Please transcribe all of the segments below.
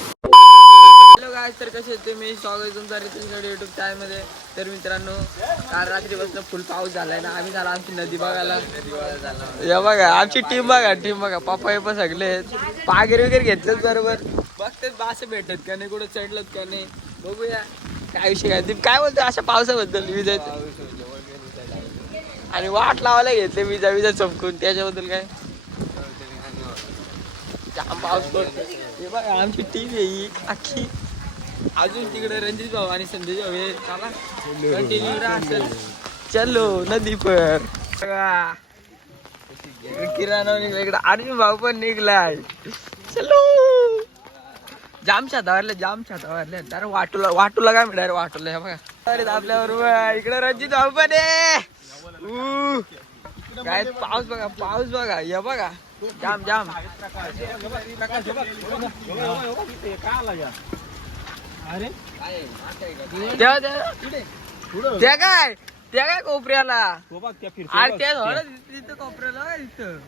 Hello काय तर कसे तुम्ही? स्वागत तुमचा तुमचं तुमच्या युट्यूब चॅनलमध्ये तर मित्रांनो काल रात्रीपासून फुल पाऊस झालाय ना. आम्ही झाला आमची नदी बघायला. या बघा आमची टीम बघा टीम बघा. पप्पा पण सगळे पागेर वगैरे घेतलेत बरोबर. बघतेच बास भेटत का नाही? कुठं चढलत का नाही? बघूया. काय विषय काय काय बोलतो अशा पावसाबद्दल विजायचं आणि वाट लावायला घेतले विजा विजा चमकून. त्याच्याबद्दल काय? जाम पाऊस पडतो हे बघा आमची टीम आहे ही. अख्खी अजून तिकडे रणजित भाऊ आणि संदेश भाऊ हे. चला. कंटिन्यू असेल चलो. नदी पर. किराणा निघला इकडे. अर्जुन भाऊ पण निघलाय. चलो. जाम छातावरले जाम छातावरले अरे वाटूला वाटूला काय मिळालं वाटूला? हे बघा. अरे आपल्या बरोबर इकडे रणजित भाऊ पण. काय पाऊस बघा पाऊस बघा. हे बघा. जाम जाम. त्या- त्या- काय? त्या काय कोपऱ्याला? अरे त्या. झाडं तिथं कोपऱ्याला तिथं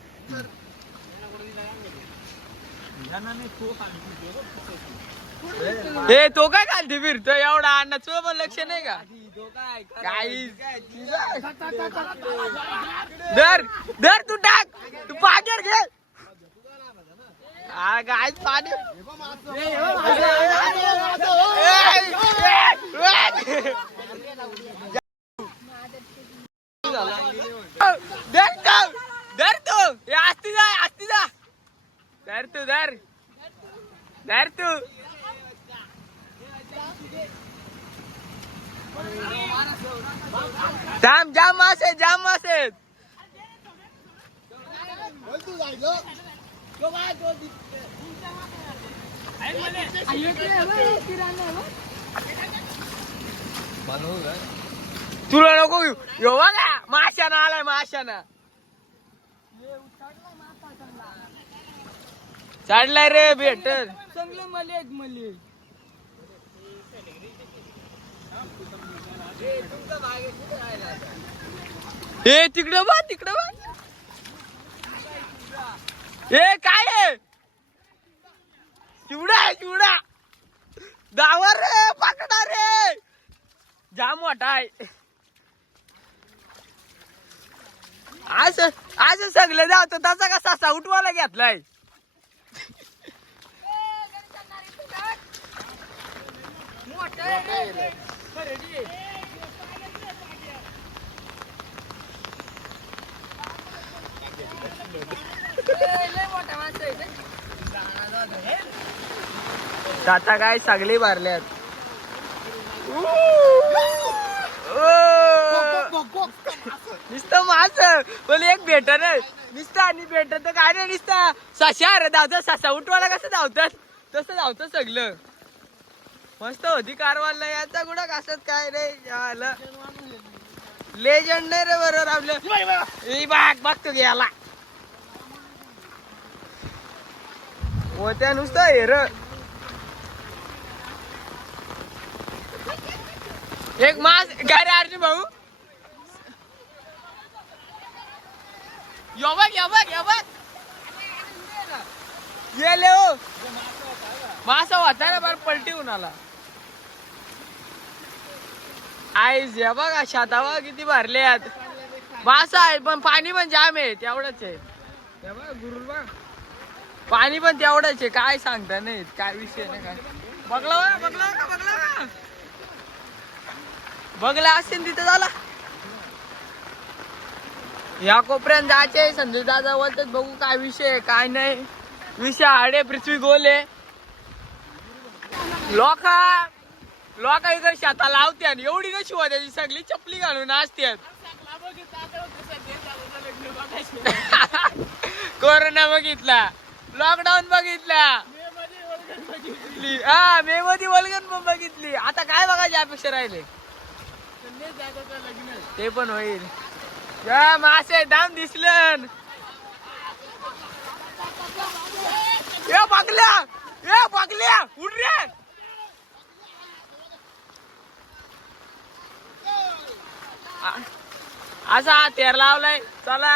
हे तो काय खालती फिरतो एवढा अन्नाचं पण लक्ष नाही का? काही दर दर तू टाक. तू पागेर घे. हा काय पाणी. दर धर तो धर तो. हे आस्ती जा आस्ती जा. धर तू धर धर तू जाम जाम मासे जाम मासे तुला नको घेऊ यो बघा माशाना आलाय माशाना चढलाय रे भेटर चांगलं मले एक मले. हे तिकडं बा तिकडं बा हे काय आहे चिवडा आहे चिवडा. दावर रे पकडा रे. जाम मोठा आहे. आज आज सगळे जावतो त्याचा कसा असा उठवायला घेतलाय. आता काय सगळे भरल्यात नुसतं मास. पण एक भेट नाही नुसतं आणि भेट तर काय नाही नुसतं. सशा अरे धावतात ससा उठवायला कसं धावतात? तसं धावतं सगळं. मस्त होती कारवाल याचा कुठं कसत काय रे? झालं लेजंड नाही रे बरोबर आपलं ई बाग बघतो घ्यायला होत्या नुसतं हेर एक मास काय रे अर्जुन भाऊ? यो बघ यो बघ यो बघ. गेले हो. मासा होता ना बरं पलटी होऊन आला. आईज या बघा शातावा किती भरले आहेत. मासा आहे पण पाणी पण जाम आहे तेवढंच आहे. बघा पाणी पण तेवढंच आहे काय सांगता नाही काय विषय नाही काय. बघला बघला का बघला बघला असेल तिथं झाला. या कोपऱ्यात जायचे संजय दादा बोलतात बघू काय विषय आहे, काय नाही. विषय आडे पृथ्वी गोल आहे. लोका लोका इकडे शेता लावते आणि एवढी कशी होत्या त्याची सगळी चपली घालून असतात कोरोना बघितला लॉकडाऊन बघितला. हा मे मध्ये वलगन पण बघितली. आता काय बघायची अपेक्षा राहिले? ते पण होईल. मासे दाम दिसलं ए बघल्या ए बघल्या उडल्या असा हा तेर लावलाय. चला.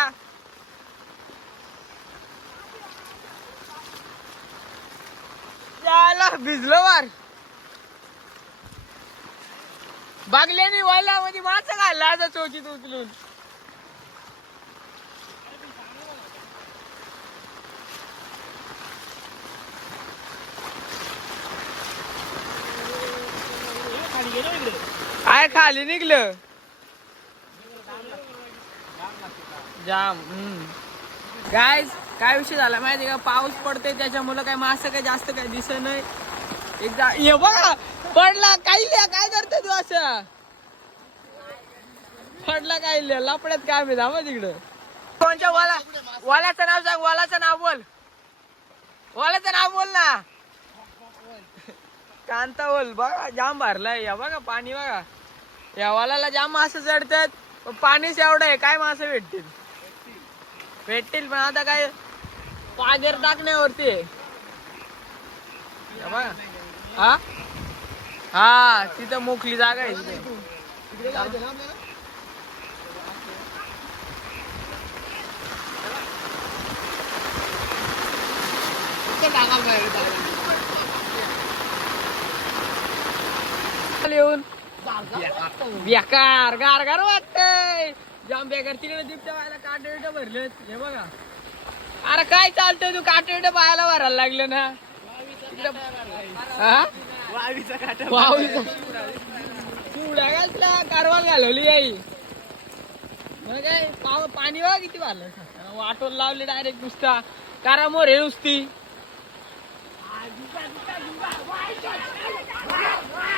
भिजलो वार. बागल्याने वायला मध्ये म्हणजे माणसं घालला आता चोचीत उचलून. काय खाली निघलं? जाम काय काय विषय झाला माहिती का? पाऊस पडते त्याच्यामुळे काय मासं काय जास्त काय दिसत नाही. एकदा ये बघा पडला काय लिहा काय करते तू असं? पडला काय लिहा लपड्यात काय मी धामा तिकडं. कोणच्या वाला वालाचं नाव सांग वालाचं नाव बोल. वालाचं नाव बोल ना. कांता बोल. बघा जाम भरलाय. या बघा पाणी बघा. या वालाला जाम मासे चढतात. पाणीच एवढं आहे. काय मासे भेटतील? भेटतील पण आता काय पागेर टाकण्यावरती हा? हा तिथं मोकळी जागा आहे येऊन. बेकार गार गार वाटतंय. जाम बेकार. तिकडे दिपच्या व्हायला काटे विट भरले हे बघा. अरे काय चालतंय तू? काटे विट पाहायला भरायला लागलं ना? हा? वावीचा. चिवडा घातला कारवाल घालवली आई. मग काय पाव पाणी बघा किती भरलं. वाटोर लावले डायरेक्ट नुसता. कारामोर हे नुसती.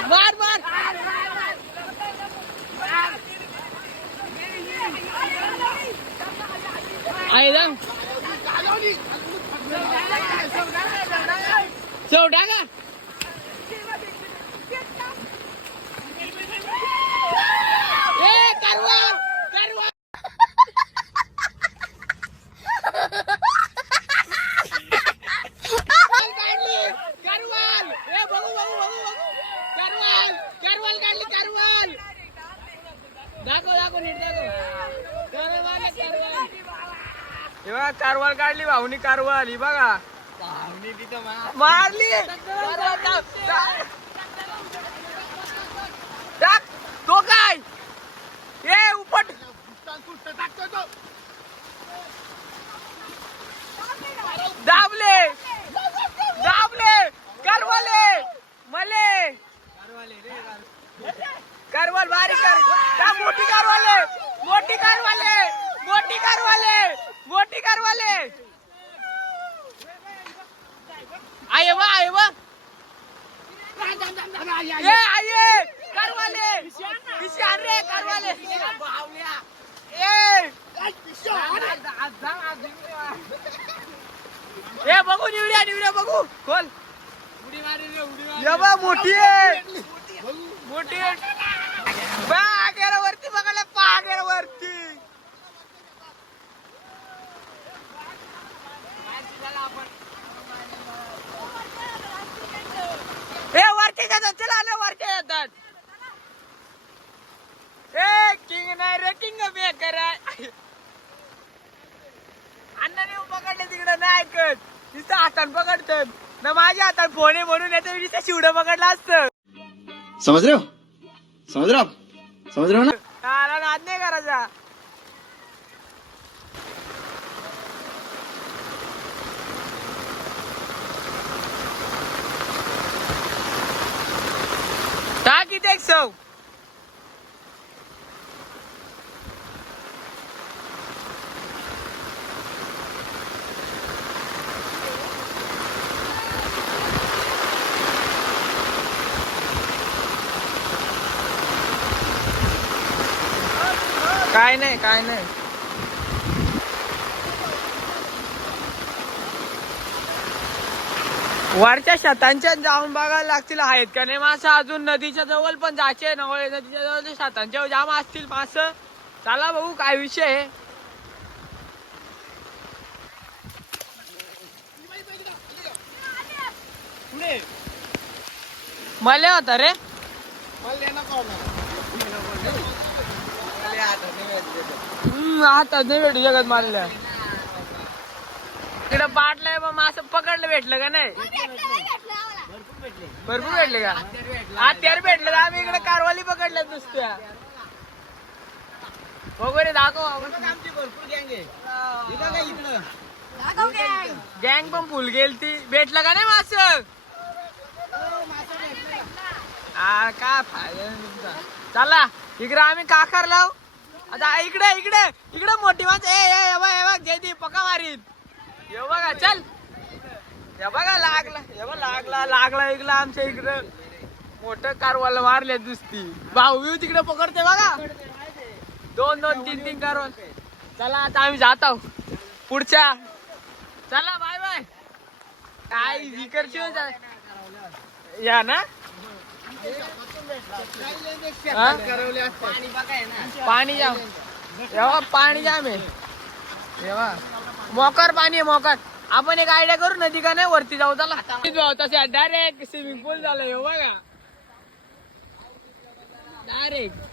मार मार आहे ना चौदा का ए कारवा कारवा काढली कारवाल ए बघू बघू बघू बघू कारवाल कारवाल काढली कारवाल. दाखव दाखव नीट दाखव कारवाल आहे, कारवाल हे बघा कारवाल काढली भाऊनी कारवाल ही बघा. मारली. टाक. तो काय? ए उपट. दाबले. दाबले. करवाले. मले. करवाल बारीक कर. मोठी करवाले. मोठी करवाले. मोठी करवाले. मोठी करवाले आये वा आये वा. ये विशाल रे ए. बघू निवड्या निवड्या बघू. खोल. ये बा मोठी आहे. मोठी पागेर वरती बघायला पागेर वरती ए वरती जातात चला आलं वरती येतात ए किंग नाही रे किंग बेकर आहे अण्णाने पकडले तिकडे नाही ऐकत नुसतं हातान पकडतात ना माझ्या हातात फोन आहे म्हणून याचं नुसतं शिवडं पकडलं असतं. समझ रहे हो समझ रहे हो आप समझ रहे हो ना त्याला नाद नाही करायचा. टाक इथे एक सव काय नाही काय नाही. वरच्या शेतांच्या जाऊन बघायला लागतील आहेत का नाही मासं? अजून नदीच्या जवळ पण जायचे नवळे नदीच्या जवळ शेतांच्या जाम असतील मासं. चला बघू काय विषय आहे? मला होता रे. हम्म, आता नाही भेटू शकत मारल्या तिकडं पाटलंय मग मासं पकडलं भेटलं का नाही? भरपूर भेटले. का? हत्यार भेटलं. का? आम्ही इकडे कारवाली पकडल्यात नुसत्या. वगैरे दाखव. आमची भरपूर गँग आहे. इथं काय इकडं. गँग. पण फुल गेल ती भेटलं का नाही मास आ काय फायदा तुमचा. चला इकडे आम्ही काकार लाव. आता इकडे इकडे इकडे मोठी माणसं. ए ए हे बघ हे जयदीप पका मारीत हे बघा चल. हे बघा लागला हे बघ लागला लागला इकडला आमच्या इकडे. मोठं कारवाला मारले दुसती भाऊ तिकडे पकडते बघा. दोन दोन तीन तीन कारवाल. चला आता आम्ही जात. आहोत पुढच्या. चला बाय बाय. काय विकरची हो या ना? हा? पाणी जाम. एव्हा पाणी जाम आहे. एव्हा मोकर पाणी आहे मोकर. आपण एक आयडिया करू नदी का नाही वरती जाऊ चला. तसे डायरेक्ट स्विमिंग पूल झालं हे बघा. डायरेक्ट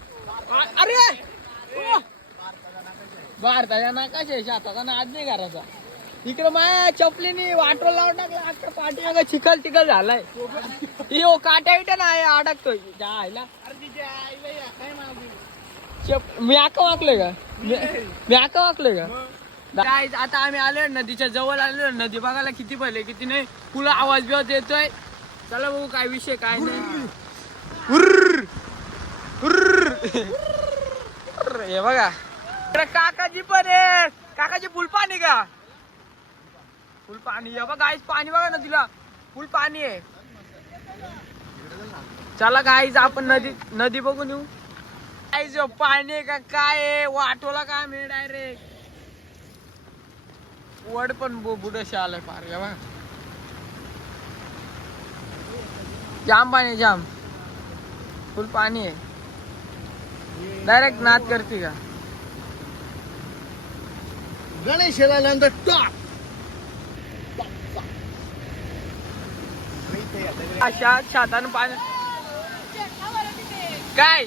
अरे! भारताच्या ना कशा शाताचा ना आज नाही घराचा इकडे माया चपलीने वाटो लावून टाकला. अख्खा पाठी चिखल चिखल झालाय. यो काट्या विटा ना अडकतोय. जायला. मी आका वाकलोय का? मी मी आका वाकलोय का? काय आता आम्ही आलो नदीच्या जवळ आलो नदी बघायला किती पहिले किती नाही. तुला आवाज बिवाज येतोय. चला बघू काय विषय काय नाही. हे बघा. काकाजी पण आहे काकाजी फुलपाणी का? फुल पाणी हे बघा पाणी बघा ना तिला. फुल पाणी आहे. चला गाईज आपण नदी नदी बघून येऊ. गाईज पाणी का? काय वाटोला काय मी डायरेक्ट वड पण बुडशी आलाय फार हे बघा. जाम पाणी आहे, जाम. फुल पाणी आहे. डायरेक्ट नाद करते का? गणेश आल्यानंतर टाक अशा छातान पाणी काय?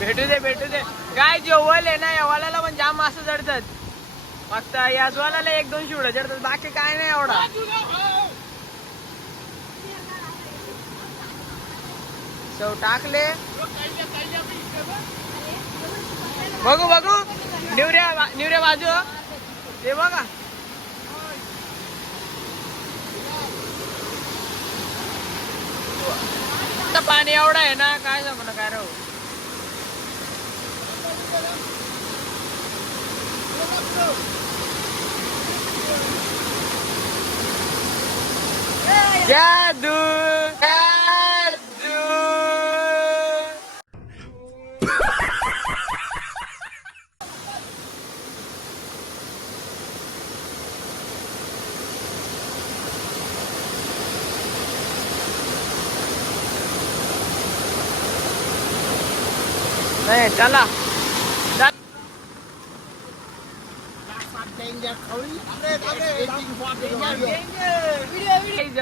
भेटू दे भेटू दे. काय जेवल आहे ना यवाला पण जाम मासं चढतात फक्त याजवाला एक दोन शिवडं चढतात बाकी काय नाही एवढा. शेव टाकले. बघू बघू. निवऱ्या निवऱ्या बाजू. ते बघा. आता पाणी एवढं आहे ना काय सांगू ना काय राहू नाही चला.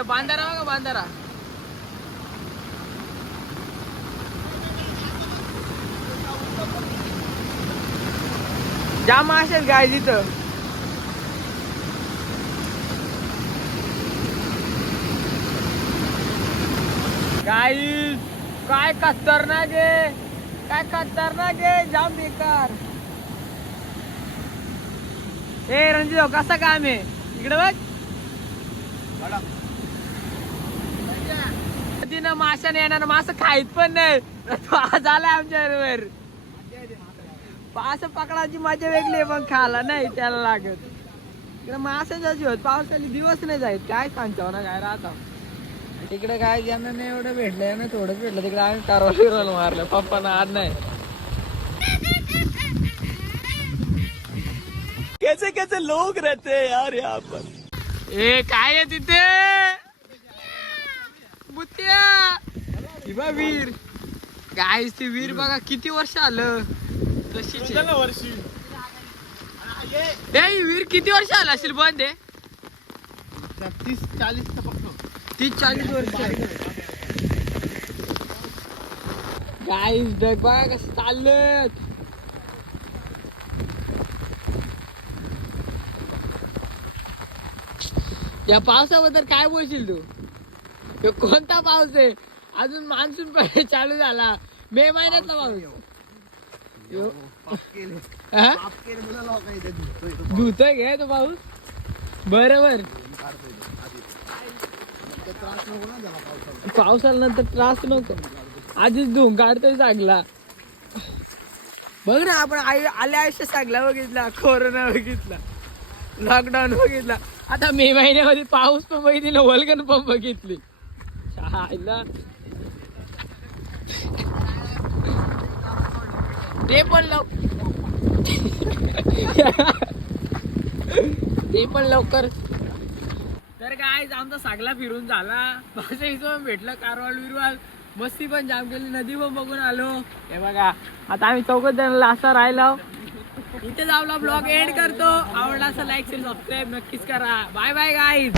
बांधारा बघा बांधारा. जाम असेल गाय तिथं. गाईस काय खतरनाक आहे. काय खतरनाक आहे जाम बेकार. ए रणजित भाऊ, कसं काम आहे इकडे बघ. तिनं माशाने येणार मासं खाईत पण नाही. तो आज आलाय आमच्या बरोबर. असं पकडायची मजा वेगळी पण खाला नाही त्याला लागत. इकडे माशाची होत पावसाळी दिवस नाही जायत काय सांगतो ना काय राहता? तिकडे काय ज्यांना नाही एवढं भेटलं ना थोडं भेटलं. तिकडे आम्ही कारवाल बिरवाल मारलं. पप्पाना आज नाही. कैसे कैसे लोग रहते हैं यार यहाँ पर? ए काय आहे तिथे? बुत्या. बा वीर. काय ती वीर बघा किती वर्ष आलं? तशीच. वर्षी? ए वीर किती वर्ष आलं असेल बंद आहे. तीस चाळीस तीस चाळीस वर्ष गाईस ढग बघा कसं चाललं या पावसाबद्दल काय बोलशील तू? कोणता पाऊस आहे? अजून मान्सून पण चालू झाला. मे महिन्यातला पाऊस. धुतोय. घे तो पाऊस? बरोबर. पावसाला नंतर त्रास नको. आधीच धुवून काढतोय चांगला. बघ ना आपण आई आल्या आयुष्य चांगला बघितला कोरोना बघितला लॉकडाऊन बघितला. आता मे महिन्यामध्ये पाऊस पण बघितली वलगन पण बघितली. शाळेला ते पण लव ते पण लवकर तर काय आमचा सागला फिरून झाला. माझ्या इथं भेटलं कारवाल बिरवाल. मस्ती पण जाम केली नदी पण बघून आलो. हे बघा आता आम्ही चौकत जणांना असं राहिलो. इथे आपला ब्लॉग एड करतो. आवडला असं लाईक शेअर सबस्क्राईब नक्कीच करा. Bye bye guys